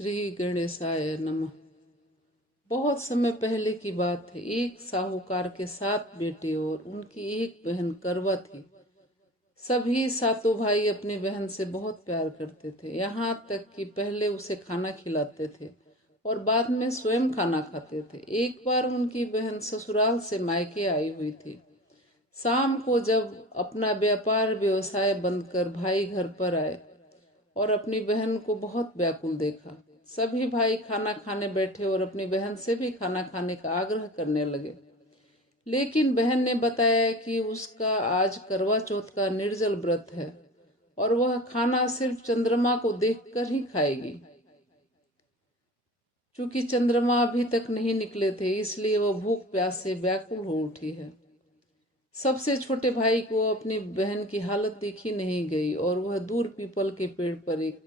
श्री गणेशाय नमः। बहुत समय पहले की बात है। एक साहूकार के 7 बेटे और उनकी एक बहन करवा थी। सभी सातों भाई अपनी बहन से बहुत प्यार करते थे, यहाँ तक कि पहले उसे खाना खिलाते थे और बाद में स्वयं खाना खाते थे। एक बार उनकी बहन ससुराल से मायके आई हुई थी। शाम को जब अपना व्यापार व्यवसाय बंद कर भाई घर पर आए और अपनी बहन को बहुत व्याकुल देखा। सभी भाई खाना खाने बैठे और अपनी बहन से भी खाना खाने का आग्रह करने लगे, लेकिन बहन ने बताया कि उसका आज करवा चौथ का निर्जल व्रत है और वह खाना सिर्फ चंद्रमा को देखकर ही खाएगी। चूंकि चंद्रमा अभी तक नहीं निकले थे, इसलिए वह भूख प्यास से व्याकुल हो उठी है। सबसे छोटे भाई को अपनी बहन की हालत देखी नहीं गई और वह दूर पीपल के पेड़ पर एक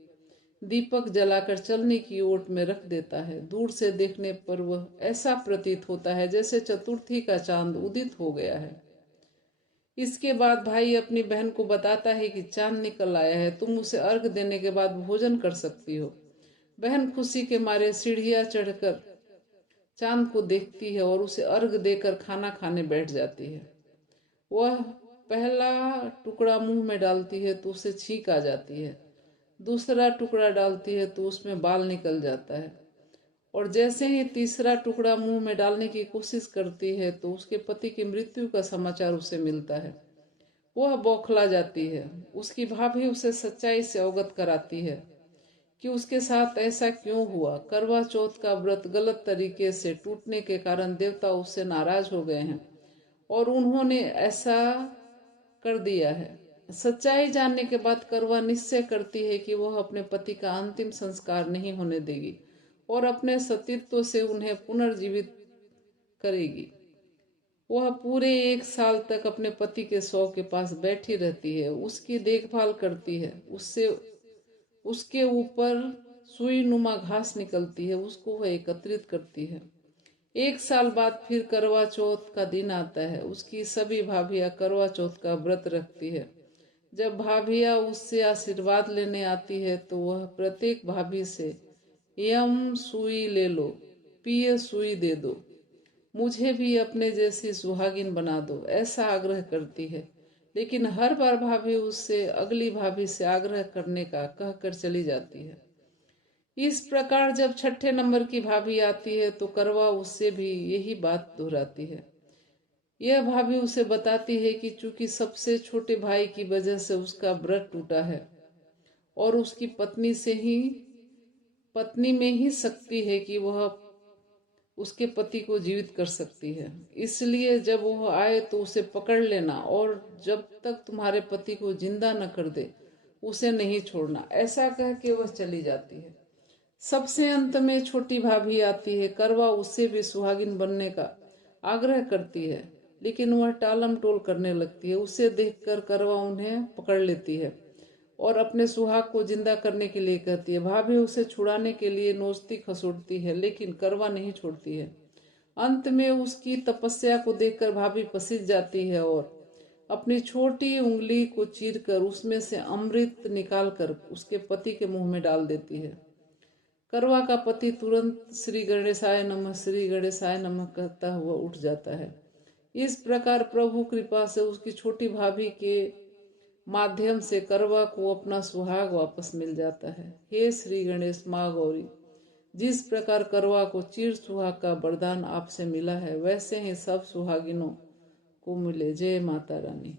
दीपक जलाकर चलने की ओट में रख देता है। दूर से देखने पर वह ऐसा प्रतीत होता है जैसे चतुर्थी का चांद उदित हो गया है। इसके बाद भाई अपनी बहन को बताता है कि चांद निकल आया है, तुम उसे अर्घ देने के बाद भोजन कर सकती हो। बहन खुशी के मारे सीढ़ियां चढ़कर चांद को देखती है और उसे अर्घ देकर खाना खाने बैठ जाती है। वह पहला टुकड़ा मुंह में डालती है तो उसे छींक आ जाती है, दूसरा टुकड़ा डालती है तो उसमें बाल निकल जाता है, और जैसे ही तीसरा टुकड़ा मुंह में डालने की कोशिश करती है तो उसके पति की मृत्यु का समाचार उसे मिलता है। वह बौखला जाती है। उसकी भाभी उसे सच्चाई से अवगत कराती है कि उसके साथ ऐसा क्यों हुआ। करवा चौथ का व्रत गलत तरीके से टूटने के कारण देवता उससे नाराज हो गए हैं और उन्होंने ऐसा कर दिया है। सच्चाई जानने के बाद करवा निश्चय करती है कि वह अपने पति का अंतिम संस्कार नहीं होने देगी और अपने सतीत्व से उन्हें पुनर्जीवित करेगी। वह पूरे 1 साल तक अपने पति के शव के पास बैठी रहती है, उसकी देखभाल करती है, उससे उसके ऊपर सुई नुमा घास निकलती है, उसको वह एकत्रित करती है। 1 साल बाद फिर करवा चौथ का दिन आता है। उसकी सभी भाभियां करवा चौथ का व्रत रखती है। जब भाभियां उससे आशीर्वाद लेने आती है तो वह प्रत्येक भाभी से यम सुई ले लो, पिए सुई दे दो, मुझे भी अपने जैसी सुहागिन बना दो, ऐसा आग्रह करती है। लेकिन हर बार भाभी उससे अगली भाभी से आग्रह करने का कहकर चली जाती है। इस प्रकार जब 6ठे नंबर की भाभी आती है तो करवा उससे भी यही बात दोहराती है। यह भाभी उसे बताती है कि चूंकि सबसे छोटे भाई की वजह से उसका व्रत टूटा है और उसकी पत्नी में ही शक्ति है कि वह उसके पति को जीवित कर सकती है, इसलिए जब वह आए तो उसे पकड़ लेना और जब तक तुम्हारे पति को जिंदा न कर दे उसे नहीं छोड़ना, ऐसा कह के वह चली जाती है। सबसे अंत में छोटी भाभी आती है। करवा उससे भी सुहागिन बनने का आग्रह करती है, लेकिन वह टालम टोल करने लगती है। उसे देखकर करवा उन्हें पकड़ लेती है और अपने सुहाग को जिंदा करने के लिए कहती है। भाभी उसे छुड़ाने के लिए नोचती खसोटती है, लेकिन करवा नहीं छोड़ती है। अंत में उसकी तपस्या को देखकर भाभी पसीज जाती है और अपनी छोटी उंगली को चीरकर उसमें से अमृत निकालकर उसके पति के मुंह में डाल देती है। करवा का पति तुरंत श्री गणेशाय नमः कहता हुआ उठ जाता है। इस प्रकार प्रभु कृपा से उसकी छोटी भाभी के माध्यम से करवा को अपना सुहाग वापस मिल जाता है। हे श्री गणेश माँ गौरी, जिस प्रकार करवा को चीर सुहाग का वरदान आपसे मिला है, वैसे ही सब सुहागिनों को मिले। जय माता रानी।